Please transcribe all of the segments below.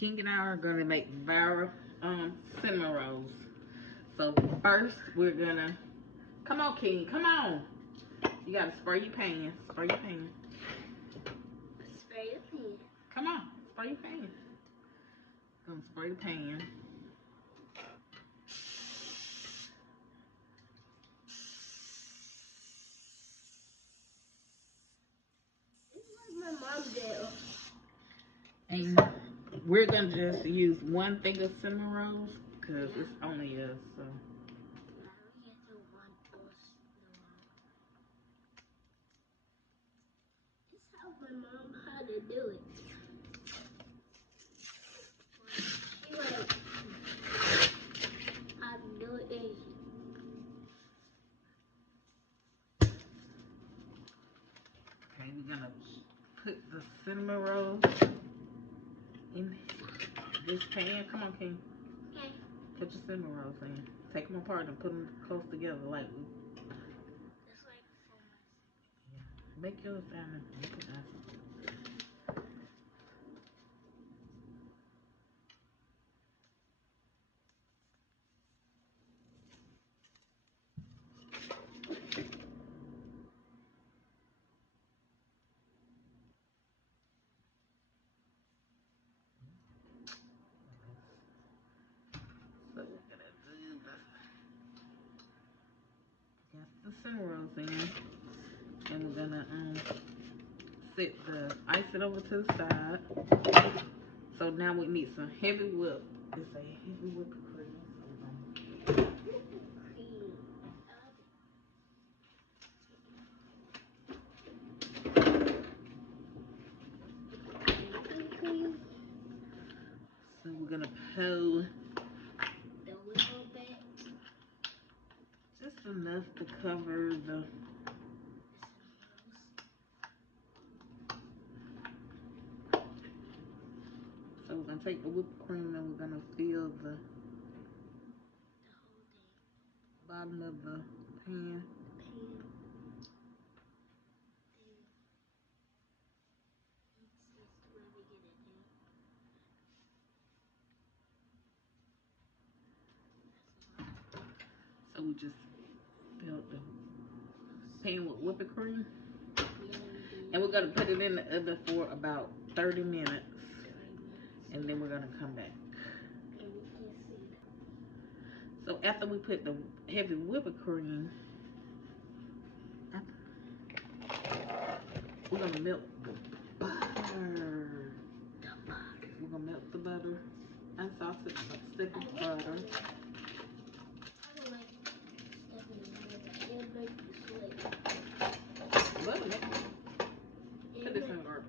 King and I are gonna make cinnamon rolls. So first we're gonna, come on King, come on. You gotta spray your pan, spray your pan. Spray your pan. Come on, spray your pan. Gonna spray the pan. This is what my mom did. And we're gonna just use one thing of cinnamon rolls because it's only us, so. This is how my mom had to do it. She like how to do it easy. Okay, we're gonna put the cinnamon rolls in this pan. Come on, King. Okay. Put your cinnamon rolls in. Take them apart and put them close together like we. Just like before. Yeah. Make yours down there. Make it nice. So we're gonna do the cinnamon rolls in, and we're gonna ice it over to the side. So now we need some heavy whip. It's a heavy whipped cream. So we're gonna pour The little bit. just enough to cover the. So we're gonna take the whipped cream and we're gonna fill the bottom of the pan. So we just filled the pan with whipped cream. And we're gonna put it in the oven for about 30 minutes. And then we're gonna come back. So after we put the heavy whipped cream, we're gonna melt the butter. We're gonna melt the butter. Unsalted stick of butter. Butter. Put this in the garbage.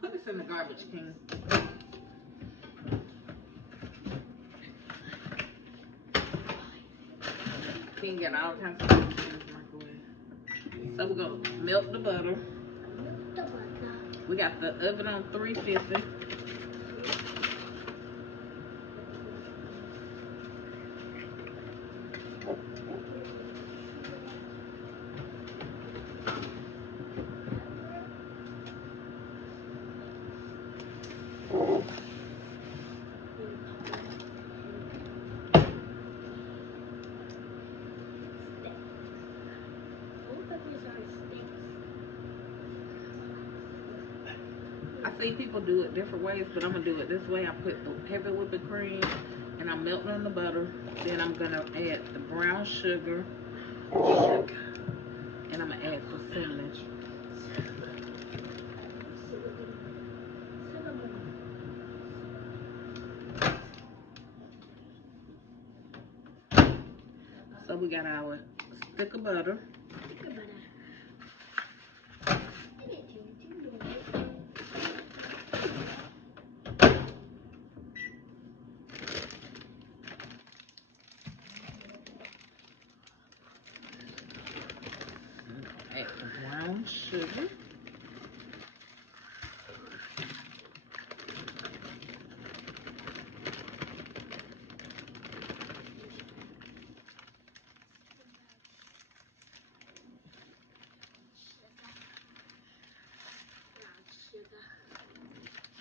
Put this in the garbage, King. King got all kinds of things in his microwave. So we're gonna melt the butter. We got the oven on 350. I see people do it different ways, but I'm gonna do it this way. I put the heavy whipping cream and I'm melting on the butter. Then I'm gonna add the brown sugar and I'm gonna add the cinnamon. So we got our stick of butter. Add the brown sugar.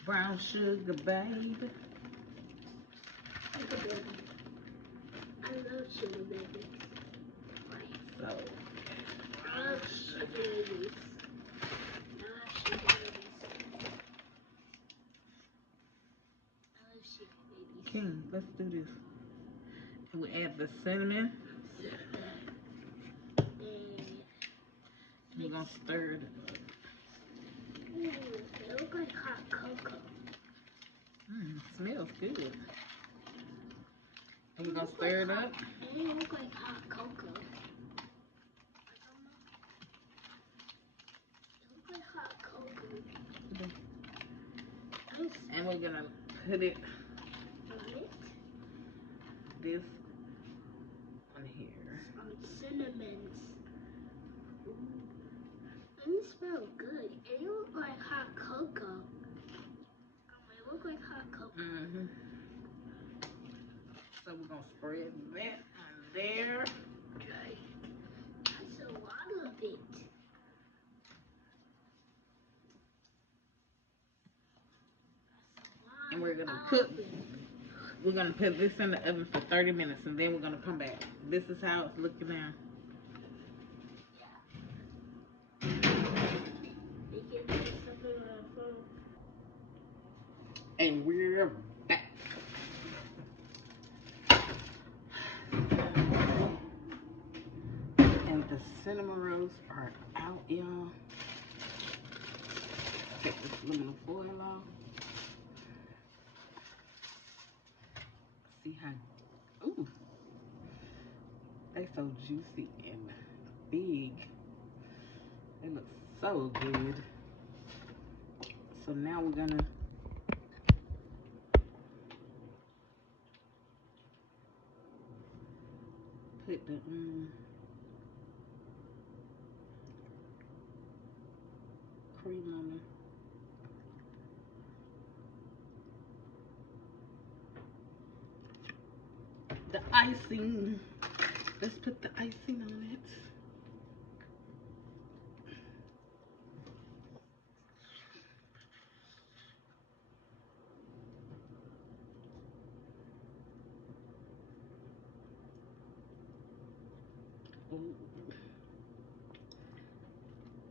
Brown sugar, baby. Sugar baby. I love sugar babies. So, I love sugar babies. I love sugar babies. I love sugar babies. King, let's do this. And we add the cinnamon. We're gonna stir it up. Ooh, they look like hot cocoa. Smells good. And we're gonna stir it up. They look like hot cocoa. They look like hot cocoa. And we're gonna put it On it? this on here. Some cinnamons. Ooh. And it smells good. And they look like hot cocoa. They look like hot cocoa. So we're gonna spread that on there. Okay. That's a lot of it. And we're gonna put this in the oven for 30 minutes and then we're gonna come back. This is how it's looking now. And we're back. And the cinnamon rolls are out, y'all. Take this aluminum foil off. See how, ooh, they so juicy and big. They look so good. So now we're gonna put the cream on there. The icing. Let's put the icing on it. Ooh.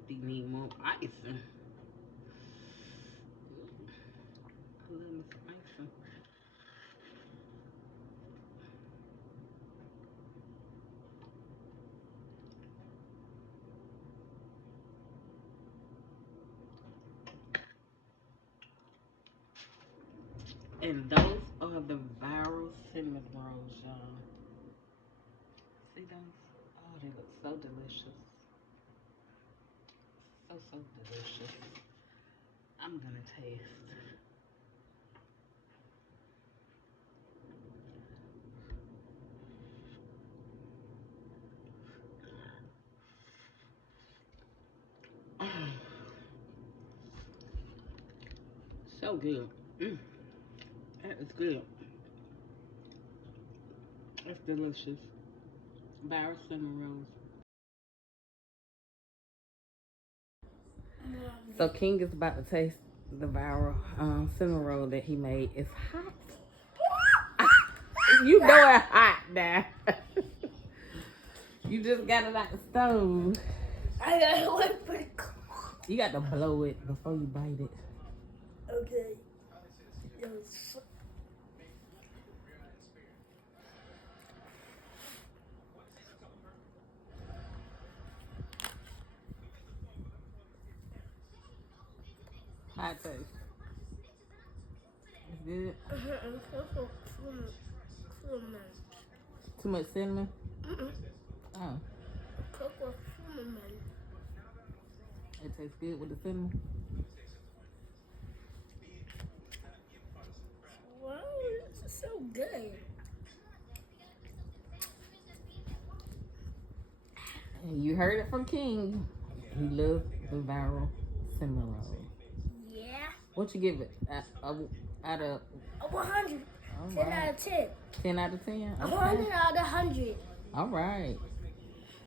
We need more icing. I love me some icing. And those are the viral cinnamon rolls, y'all. See those? Oh, they look so delicious. So delicious. I'm gonna taste. So good. That is good. That's delicious. Viral cinnamon rolls. So King is about to taste the viral cinnamon roll that he made. It's hot. You know it's hot now. You just got it out the stove. I gotta wait for it. You got to blow it before you bite it. Okay. How it taste? It's good. Too much cinnamon? Oh. Cocoa cinnamon. It tastes good with the cinnamon. Wow, this is so good. And you heard it from King. He loves the viral cinnamon roll. Yeah. What you give it? Out of 100. all 10 right. out of 10. 10 out of 10? Okay. 100 out of 100. All right.